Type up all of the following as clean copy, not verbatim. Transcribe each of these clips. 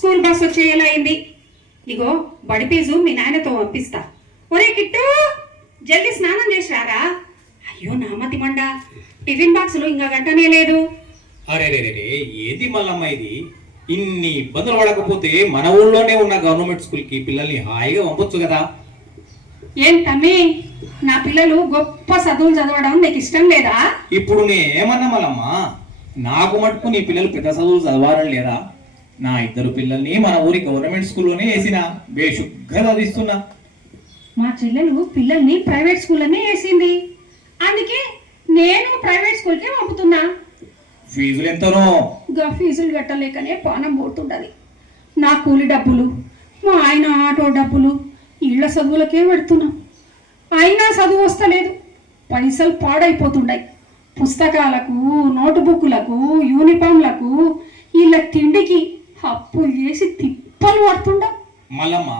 School bus వచ్చేలా అయింది. ఇగో బడి ఫీజు మీ నాయనతో పంపిస్తా. ఒరే కిట్టు, జల్దీ స్నానం చేసి రారా. అయ్యో నామతి మండ, టిఫిన్ బాక్సులు ఇంకా గంటనే లేదు. అరే రే రే, ఏది మల్లమ్మ ఇది? ఇన్ని ఇబ్బందులు పడకపోతే మన ఊళ్ళోనే ఉన్న గవర్నమెంట్ స్కూల్కి పిల్లల్ని హాయిగా పంపొచ్చు కదా. ఏం తమ్మి, నా పిల్లలు గొప్ప చదువులు చదవడం నీకు ఇష్టం లేదా? ఇప్పుడు నేనేమన్నా మల్లమ్మ, నాకు మటుకు నీ పిల్లలు పెద్ద చదువులు చదవాలని లేదా? నా ఇద్దరు పిల్లల్ని మన ఊరి గవర్నమెంట్ స్కూల్లోనే వేసిన, బేషుగ్గా చదివిస్తున్నా. మా చెల్లెలు పిల్లల్ని ప్రైవేట్ స్కూల్లోనే వేసింది, అందుకే నేను ప్రైవేట్ స్కూల్కే పంపుతున్నా. ఫీజులు ఎంతనో? గా ఫీజులు కట్టలేకనే పానం పోతుండదు. నా కూలి డబ్బులు, మా ఆయన ఆటో డబ్బులు, ఇళ్ల చదువులకే పెడుతున్నాం. అయినా చదువు వస్తలేదు, పైసలు పాడైపోతుండాయి. పుస్తకాలకు, నోటుబుక్లకు, యూనిఫామ్లకు, వీళ్ళ తిండికి అప్పు చేసి తిప్పలు పడుతుండం. మల్లమ్మ,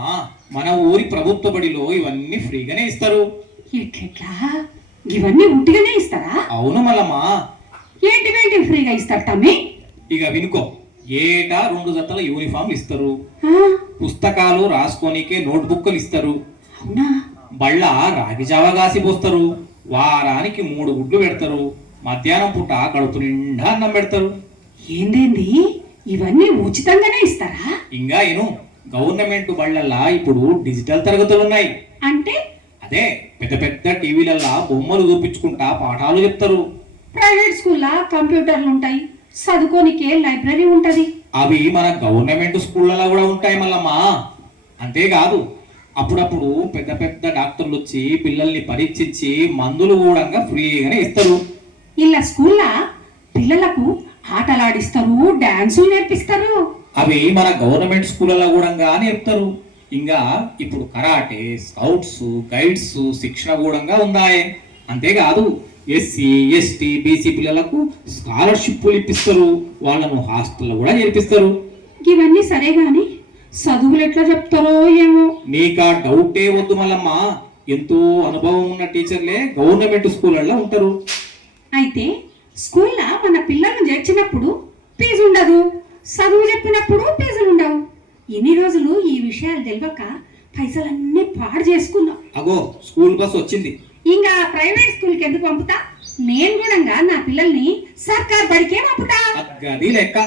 మన ఊరి ప్రభుత్వ బడిలో ఇవన్నీ ఫ్రీగానే ఇస్తారు. ఎట్లా? ఇవన్నీ ఉట్టిగానే ఇస్తారా? అవును మల్లమ్మ. ఏంటి ఫ్రీగా ఇస్తారు తమ్మి? ఇక వినుకో, ఏటా 2 జతల యూనిఫామ్లు ఇస్తారు, పుస్తకాలు రాసుకోనికే నోట్బుక్లు ఇస్తారు, అవునా? బళ్ళ రాగి జావా కాసి పోస్తారు, వారానికి 3 గుడ్లు పెడతారు, మధ్యాహ్నం పూట కడుపు నిండా అన్నం పెడతారు. ఏందేంది, ఇవన్నీ ఉచితంగానే ఇస్తారా? ఇంకా ఏను, గవర్నమెంట్ బళ్ళల్లా ఇప్పుడు డిజిటల్ తరగతులు ఉన్నాయి. అంటే? అదే, పెద్ద పెద్ద టీవీలల్లా బొమ్మలు చూపించుకుంటా పాఠాలు చెప్తారు. ప్రైవేట్ స్కూల్లో కంప్యూటర్లు ఉంటాయి, చదువుకోనికే లైబ్రరీ ఉంటది. అవి మన గవర్నమెంట్ స్కూళ్ళలో కూడా ఉంటాయి మల్లమ్మా. అంతేకాదు, అప్పుడప్పుడు పెద్ద పెద్ద డాక్టర్లు వచ్చి పిల్లల్ని పరీక్షించి మందులు కూడా ఫ్రీగానే ఇస్తారు. ఇలా స్కూల్లో పిల్లలకు ఆటలాడిస్తారు, డాన్సులు నేర్పిస్తారు. అవి మన గవర్నమెంట్ స్కూళ్ళలో కూడా నేర్పుతారు. ఇంకా ఇప్పుడు కరాటే, స్కౌట్స్, గైడ్స్ శిక్షణ కూడా ఉన్నాయి. అంతేకాదు, ఎస్సీ, ఎస్టీ, బీసీ పిల్లలకు స్కాలర్షిప్లు ఇప్పిస్తారు, వాళ్ళను హాస్టల్లో కూడా చేర్పిస్తారు. ఇవన్నీ సరే గాని చదువులు ఎట్లా చెప్తారో ఏమో. నీకా డౌటే వద్దు మల్లమ్మ, ఎంతో అనుభవం ఉన్న టీచర్లే గవర్నమెంట్ స్కూళ్ళల్లో ఉంటారు. అయితే స్కూల్లో మన పిల్లలను చేర్చినప్పుడు ఫీజు ఉండదు, చదువు చెప్పినప్పుడు ఫీజులు ఉండవు. ఎన్ని రోజులు ఈ విషయాలు తెలియక పైసలన్నీ పాడు చేసుకున్నాం. అగో స్కూల్ బస్ వచ్చింది. ఇంకా ప్రైవేట్ స్కూల్ కి ఎందుకు పంపుతా? నేను కూడా నా పిల్లల్ని సర్కార్ బడికే పంపుతా. గది లెక్క.